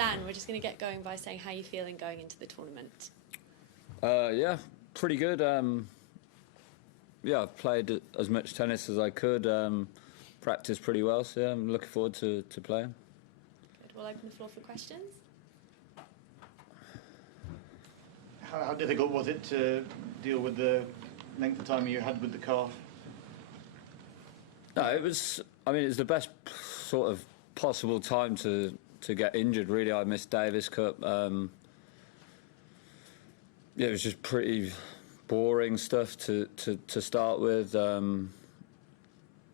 Dan, we're just going to get going by saying how you're feeling going into the tournament. Yeah, pretty good. Yeah, I've played as much tennis as I could. Practiced pretty well, so yeah, I'm looking forward to playing. Good. We'll open the floor for questions. How difficult was it to deal with the length of time you had with the calf? No, it was. I mean, it was the best sort of possible time to get injured. Really, I missed Davis Cup. Yeah, it was just pretty boring stuff to start with.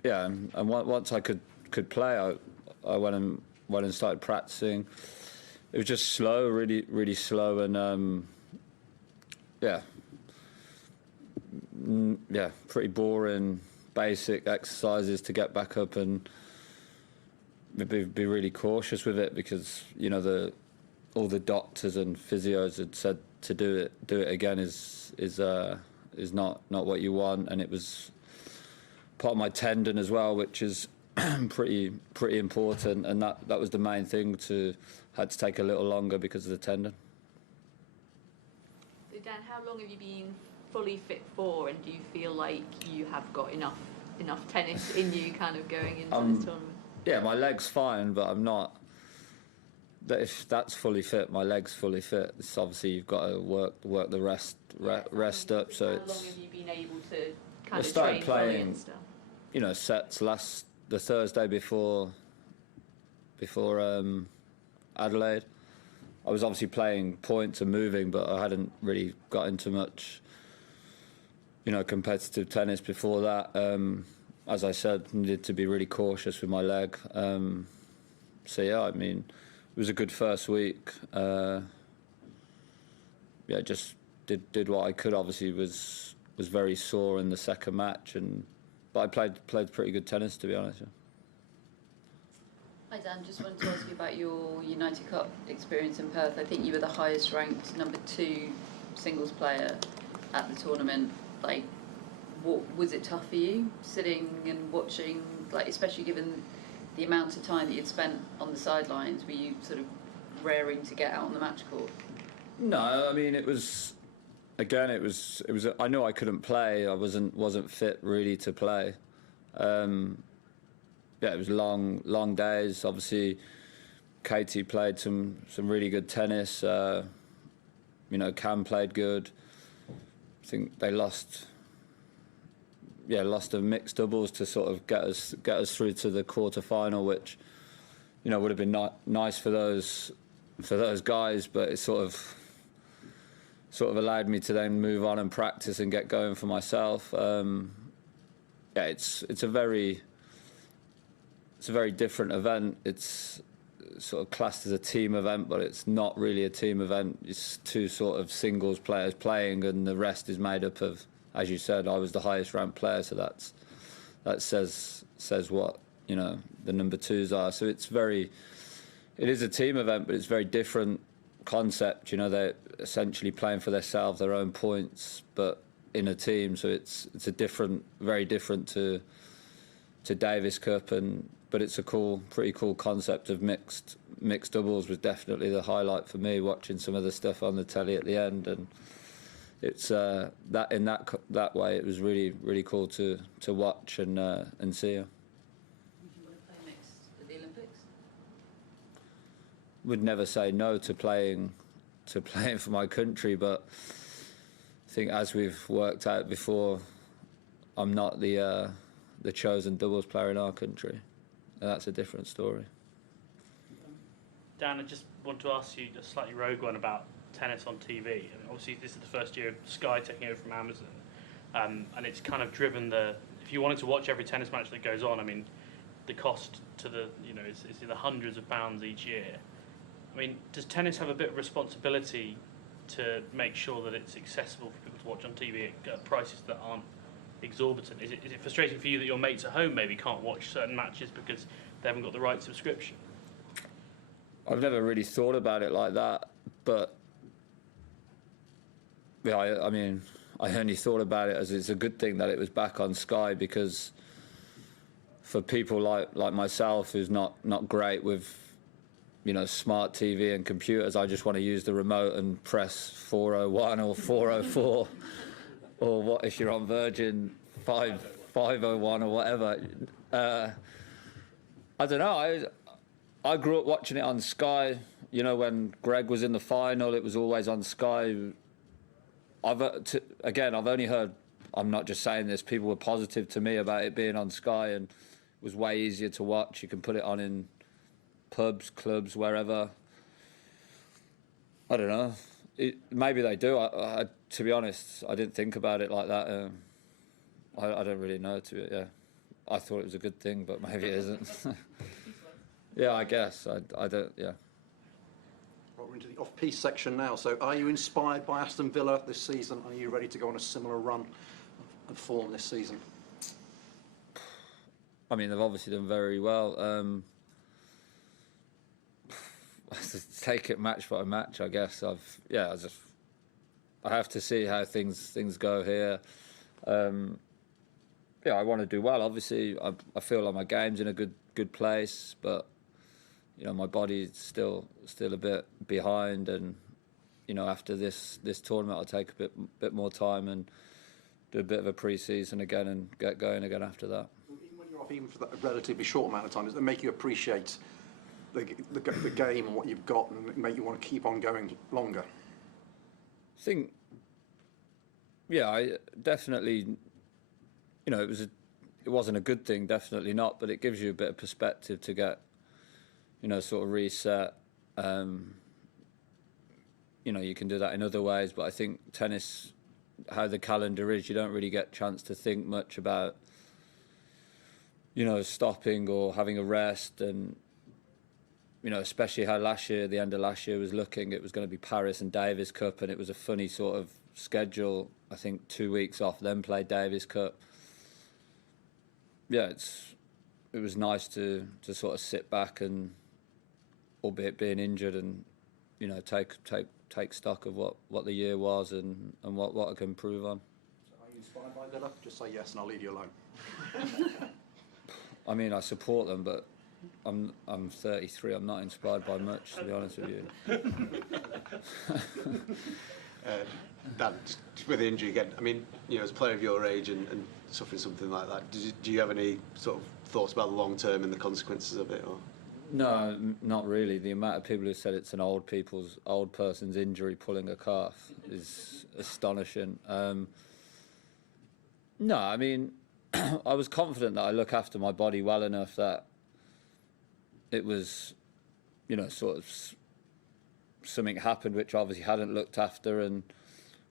Yeah, and once I could play, I went and started practicing. It was just slow, really slow, and yeah, pretty boring, basic exercises to get back up and be really cautious with it, because you know all the doctors and physios had said to do it again is not what you want, and it was part of my tendon as well, which is pretty important, and that was the main thing. Had to take a little longer because of the tendon. So Dan, how long have you been fully fit for, and do you feel like you have got enough tennis in you kind of going into this tournament? Yeah, my leg's fine, but I'm not. If that's fully fit, my leg's fully fit. It's obviously you've got to work the rest up. So how long have you been able to kind of started train playing, and stuff? You know, sets the Thursday before Adelaide. I was obviously playing points and moving, but I hadn't really got into much, you know, competitive tennis before that. As I said, needed to be really cautious with my leg. So yeah, I mean, it was a good first week. Yeah, just did what I could. Obviously, was very sore in the second match, but I played pretty good tennis, to be honest. Yeah. Hi Dan, just wanted to ask you about your United Cup experience in Perth. I think you were the highest ranked #2 singles player at the tournament. Like, what was it tough for you sitting and watching, like especially given the amount of time that you'd spent on the sidelines? Were you sort of raring to get out on the match court? No, I mean it was. Again, it was. I knew I couldn't play. I wasn't fit really to play. Yeah, it was long days. Obviously, Katie played some really good tennis. You know, Cain played good. I think they lost a mixed doubles to sort of get us through to the quarter final, which, you know, would have been nice for those guys, but it sort of allowed me to then move on and practice and get going for myself. Yeah, it's a very different event. It's sort of classed as a team event, but it's not really a team event. It's two sort of singles players playing, and the rest is made up of, as you said, I was the highest ranked player, so that says what, you know, the #2s are. So it is a team event, but it's very different concept. You know, they're essentially playing for themselves, their own points, but in a team. So it's very different to Davis Cup, but it's a pretty cool concept of mixed doubles. Was definitely the highlight for me, watching some of the stuff on the telly at the end, and it's that in that way it was really cool to watch and see. Would you want to play mixed at the Olympics? Would never say no to playing for my country, but I think, as we've worked out before, I'm not the chosen doubles player in our country, and that's a different story. Dan, I just want to ask you a slightly rogue one about tennis on TV. I mean, obviously, this is the first year of Sky taking over from Amazon, and it's kind of driven if you wanted to watch every tennis match that goes on, I mean, the cost to is in the hundreds of pounds each year. I mean, does tennis have a bit of responsibility to make sure that it's accessible for people to watch on TV at prices that aren't exorbitant? Is it frustrating for you that your mates at home maybe can't watch certain matches because they haven't got the right subscription? I've never really thought about it like that, but yeah, I mean, I only thought about it as it's a good thing that it was back on Sky, because for people like myself who's not great with smart TV and computers. I just want to use the remote and press 401 or 404, or what if you're on Virgin 501 or whatever. I don't know. I grew up watching it on Sky. When Greg was in the final, it was always on Sky. I've only heard, I'm not just saying this, people were positive to me about it being on Sky, and it was way easier to watch. You can put it on in pubs, clubs, wherever. I don't know. Maybe they do. To be honest, I didn't think about it like that. I don't really know. I thought it was a good thing, but maybe it isn't. Yeah, I guess. I don't. Yeah. Right, we're into the off-piste section now. So, are you inspired by Aston Villa this season? Are you ready to go on a similar run of form this season? I mean, they've obviously done very well. Take it match by match, I guess. I have to see how things go here. I want to do well. Obviously, I feel like my game's in a good place, but my body's still a bit behind, and after this tournament, I'll take a bit more time and do a bit of a pre-season again and get going again after that. Even when you're off, even for that relatively short amount of time, does that make you appreciate the game and what you've got, and make you want to keep on going longer? I think, I definitely, it wasn't a good thing, definitely not, but it gives you a bit of perspective to get, sort of reset. You can do that in other ways, but I think tennis, how the calendar is, you don't really get a chance to think much about, stopping or having a rest, and especially how the end of last year was looking. It was going to be Paris and Davis Cup, and it was a funny sort of schedule. I think 2 weeks off, then play Davis Cup. Yeah, it was nice to sort of sit back and, albeit being injured, and take stock of what the year was and what I can improve on. So are you inspired by Villa? Just say yes, and I'll leave you alone. I mean, I support them, but I'm 33. I'm not inspired by much, to be honest with you. Dan, with the injury again, I mean, as a player of your age and suffering something like that, do you have any sort of thoughts about the long term and the consequences of it? Or? No, not really. The amount of people who said it's an old person's injury, pulling a calf, is astonishing. No, I mean, I was confident that I look after my body well enough that it was, sort of something happened which I obviously hadn't looked after and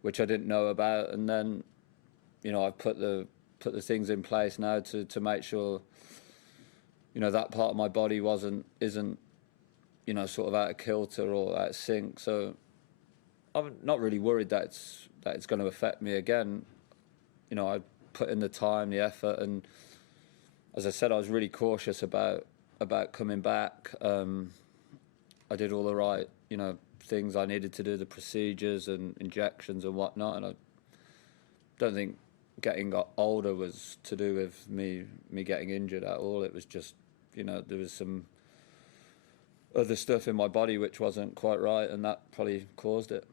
which I didn't know about, and then, I've put the things in place now to make sure, that part of my body isn't, sort of out of kilter or out of sync. So I'm not really worried that it's going to affect me again. I put in the time, the effort, and as I said, I was really cautious about coming back. I did all the right, things I needed to do, the procedures and injections and whatnot, and I don't think getting older was to do with me getting injured at all. It was just, there was some other stuff in my body which wasn't quite right, and that probably caused it.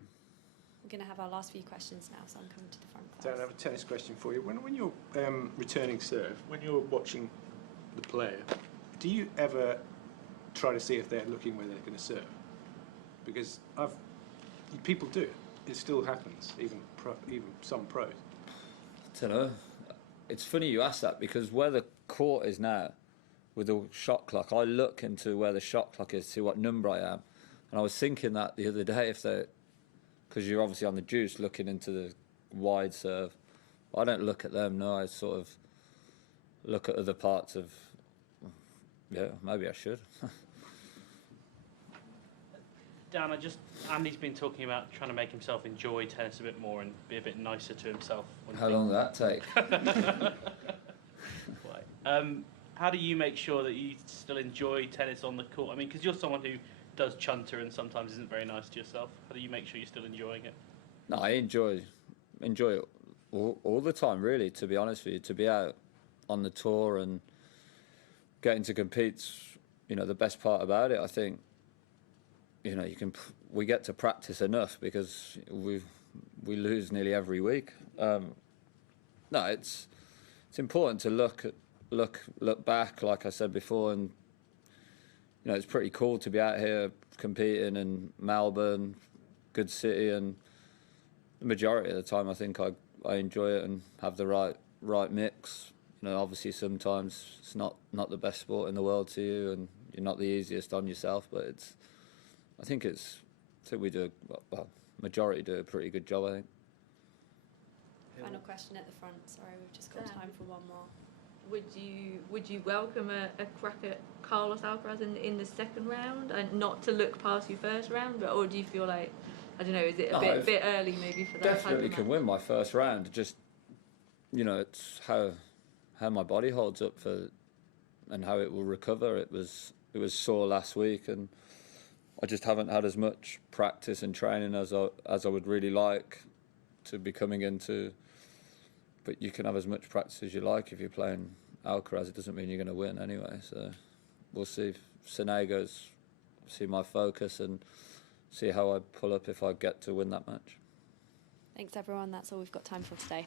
We're going to have our last few questions now, so I'm coming to the front. Dan, I have a tennis question for you. When you're returning serve, when you're watching the player, do you ever try to see if they're looking where they're going to serve? Because people do it. It still happens, even some pros. I don't know. It's funny you ask that, because where the court is now, with the shot clock, I look into where the shot clock is to see what number I am. And I was thinking that the other day, because you're obviously on the juice looking into the wide serve. I don't look at them, no. I sort of look at other parts of, maybe I should. Dan, Andy's been talking about trying to make himself enjoy tennis a bit more and be a bit nicer to himself. How long did that take? How do you make sure that you still enjoy tennis on the court? I mean, because you're someone who does chunter and sometimes isn't very nice to yourself. How do you make sure you're still enjoying it? No, I enjoy it all the time, really, to be honest with you. To be out on the tour and getting to compete's, the best part about it, I think. you know, we get to practice enough because we lose nearly every week. No, it's important to look back, like I said before, and you know, it's pretty cool to be out here competing in Melbourne, good city, and the majority of the time I think I enjoy it and have the right mix. You know, obviously sometimes it's not the best sport in the world to you, and you're not the easiest on yourself, but I think we do, well, majority do a pretty good job, I think. Final question at the front. Sorry, we've just got time for one more. Would you welcome a crack at Carlos Alcaraz in the second round, and not to look past your first round, or do you feel like, I don't know, is it a bit early maybe for that? Definitely can win my first round. Just, you know, it's how my body holds up and how it will recover. It was sore last week, and I just haven't had as much practice and training as I would really like to be coming into. But you can have as much practice as you like if you're playing Alcaraz. It doesn't mean you're going to win anyway. So we'll see if Sonego's, see my focus and see how I pull up if I get to win that match. Thanks, everyone. That's all we've got time for today.